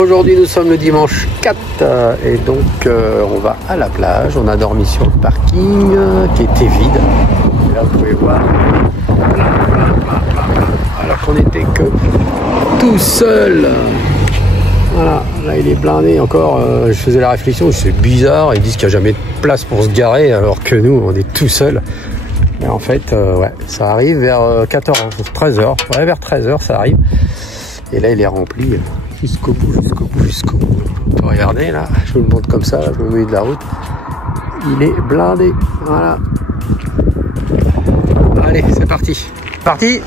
Aujourd'hui nous sommes le dimanche 4 et donc on va à la plage. On a dormi sur le parking qui était vide. Et là vous pouvez voir. Alors qu'on n'était que tout seul. Voilà, là il est blindé encore. Je faisais la réflexion, c'est bizarre. Ils disent qu'il n'y a jamais de place pour se garer alors que nous on est tout seul. Mais en fait, ouais, ça arrive vers 14h, 13h. Ouais, vers 13h ça arrive. Et là il est rempli jusqu'au bout. On peut regarder là, je vous le montre comme ça, je me mets de la route. Il est blindé, voilà. Allez, c'est parti. Parti.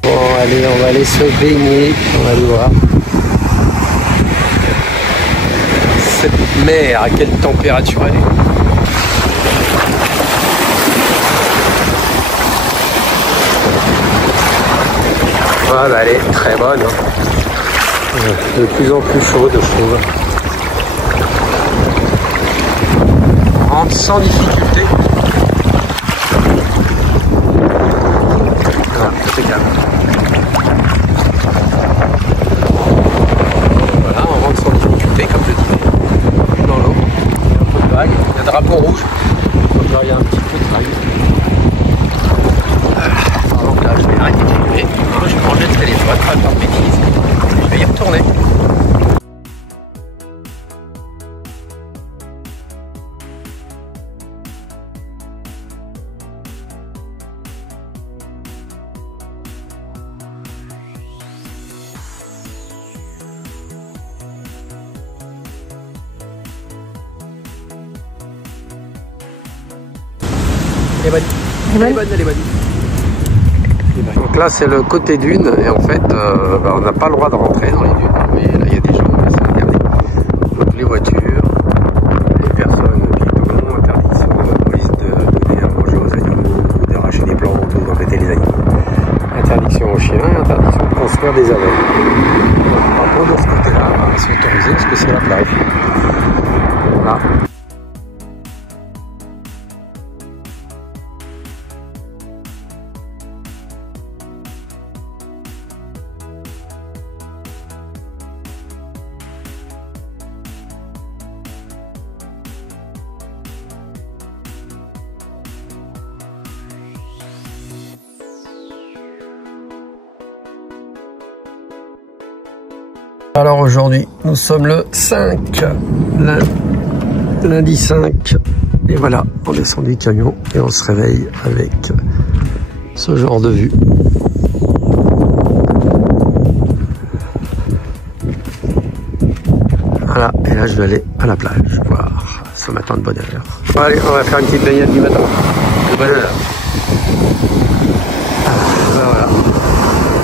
Bon, allez, on va aller se baigner, on va aller voir. Cette mer, à quelle température elle est? Voilà, elle est très bonne. Hein. De plus en plus chaude, je trouve. On rentre sans difficulté. Voilà, c'est calme. Voilà, on rentre sans difficulté, comme je disais, dans l'eau. Il y a un peu de vague, il y a un drapeau rouge, donc là il y a un petit peu de vague. Alors là, je vais arrêter de filmer. Je vais manger le téléphone, pas faire de bêtises. Je vais y retourner. Elle est bonne. Donc là c'est le côté dune et en fait on n'a pas le droit de rentrer dans les dunes, mais là il y a des gens qui sont regardés. Donc les voitures, les personnes piétons, interdiction police de donner à manger aux animaux, d'arracher des plantes ou d'embêter les animaux. Interdiction aux chiens, interdiction de construire des abeilles. Donc par contre de ce côté-là, c'est autorisé parce que c'est la plage. Voilà. Alors aujourd'hui, nous sommes le 5, lundi 5, et voilà, on descend du camion et on se réveille avec ce genre de vue. Voilà, et là je vais aller à la plage, voir ce matin de bonne heure. Bon, allez, on va faire une petite baignade du matin, de bonne heure. Ben voilà,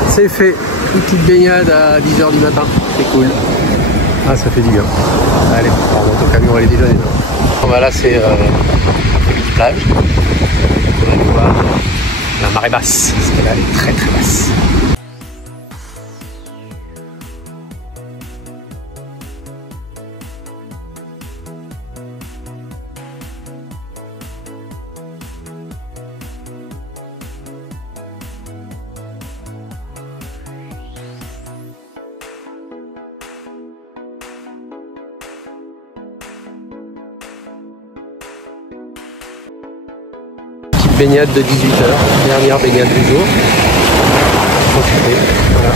c'est fait. Une petite baignade à 10h du matin, c'est cool. Ah, ça fait du bien. Allez, on remonte au camion, elle est déjà dedans. Bon, bah là, c'est une plage. On va aller voir la marée basse, parce que là, elle est très très basse. Baignade de 18h, dernière baignade du jour. Profitez, voilà.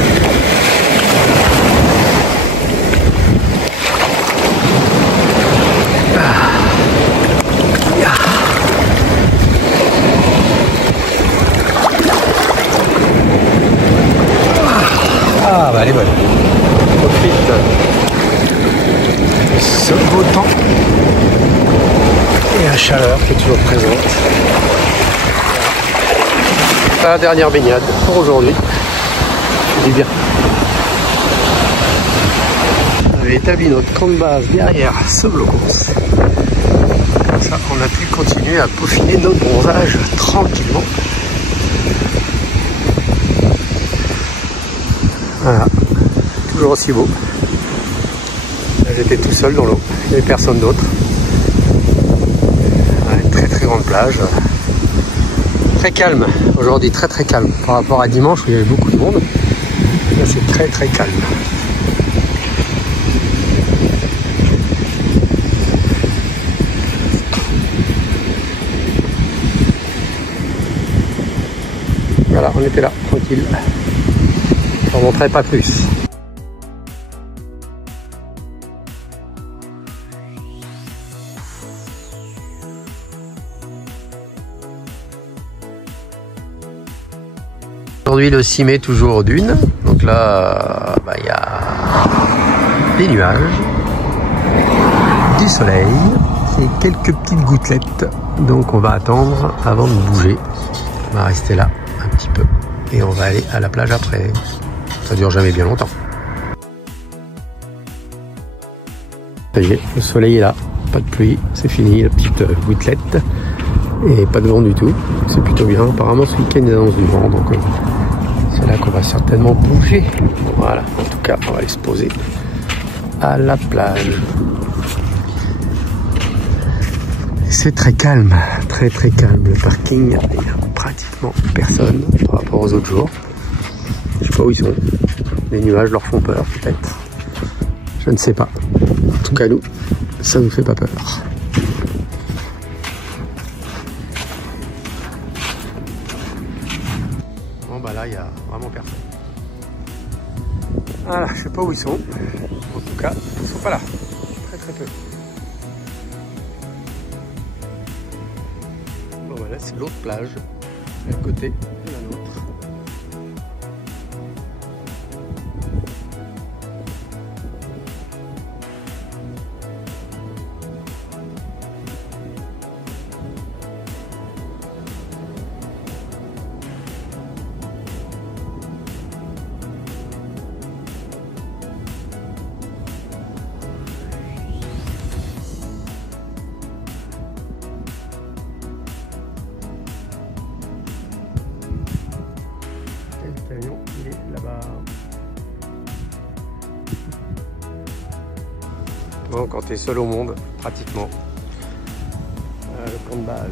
Ah bah elle est bonne. Profite ce beau temps. Et allez. chaleur qui est toujours présente. La dernière baignade pour aujourd'hui. Je dis bien. On avait établi notre camp de base derrière ce blocos. Comme ça, on a pu continuer à peaufiner notre bronzage tranquillement. Voilà, toujours aussi beau. Là, j'étais tout seul dans l'eau, il n'y avait personne d'autre. Une très très grande plage. Très calme, aujourd'hui très très calme. Par rapport à dimanche où il y avait beaucoup de monde, là c'est très très calme. Voilà, on était là, tranquille. Je ne montrerai pas plus. Aujourd'hui le 6 mai, toujours aux dunes. Donc là, il y a des nuages, du soleil et quelques petites gouttelettes. Donc on va attendre avant de bouger. On va rester là un petit peu et on va aller à la plage après. Ça dure jamais bien longtemps. Ça y est, le soleil est là, pas de pluie, c'est fini, la petite gouttelette. Et pas de vent du tout, c'est plutôt bien. Apparemment ce week-end il annonce du vent, donc c'est là qu'on va certainement bouger. Voilà, en tout cas on va aller se poser à la plage. C'est très calme, très très calme. Le parking, il n'y a pratiquement personne par rapport aux autres jours. Je sais pas où ils sont. Les nuages leur font peur peut-être. Je ne sais pas. En tout cas nous, ça nous fait pas peur. Bon bah là il y a vraiment personne. Voilà, je sais pas où ils sont. En tout cas, ils sont pas là. Très très peu. Bon voilà, c'est l'autre plage, à côté de la nôtre. Le camion, il est là-bas. Bon, quand tu es seul au monde, pratiquement. Le camp de base.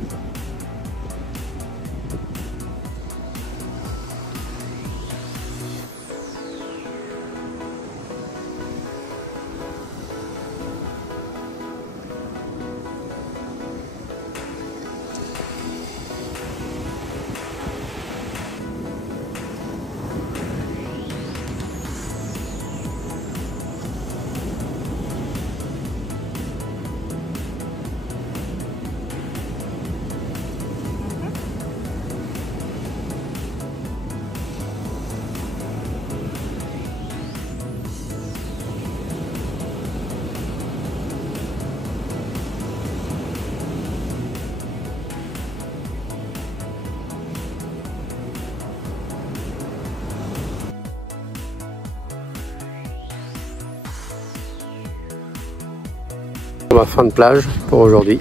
Ma fin de plage pour aujourd'hui.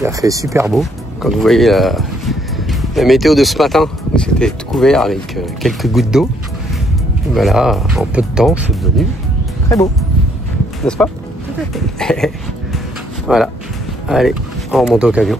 Il a fait super beau. Comme vous voyez la météo de ce matin, c'était tout couvert avec quelques gouttes d'eau. Voilà, en peu de temps, c'est devenu très beau, n'est-ce pas? Tout à fait. Voilà, allez, on remonte au camion.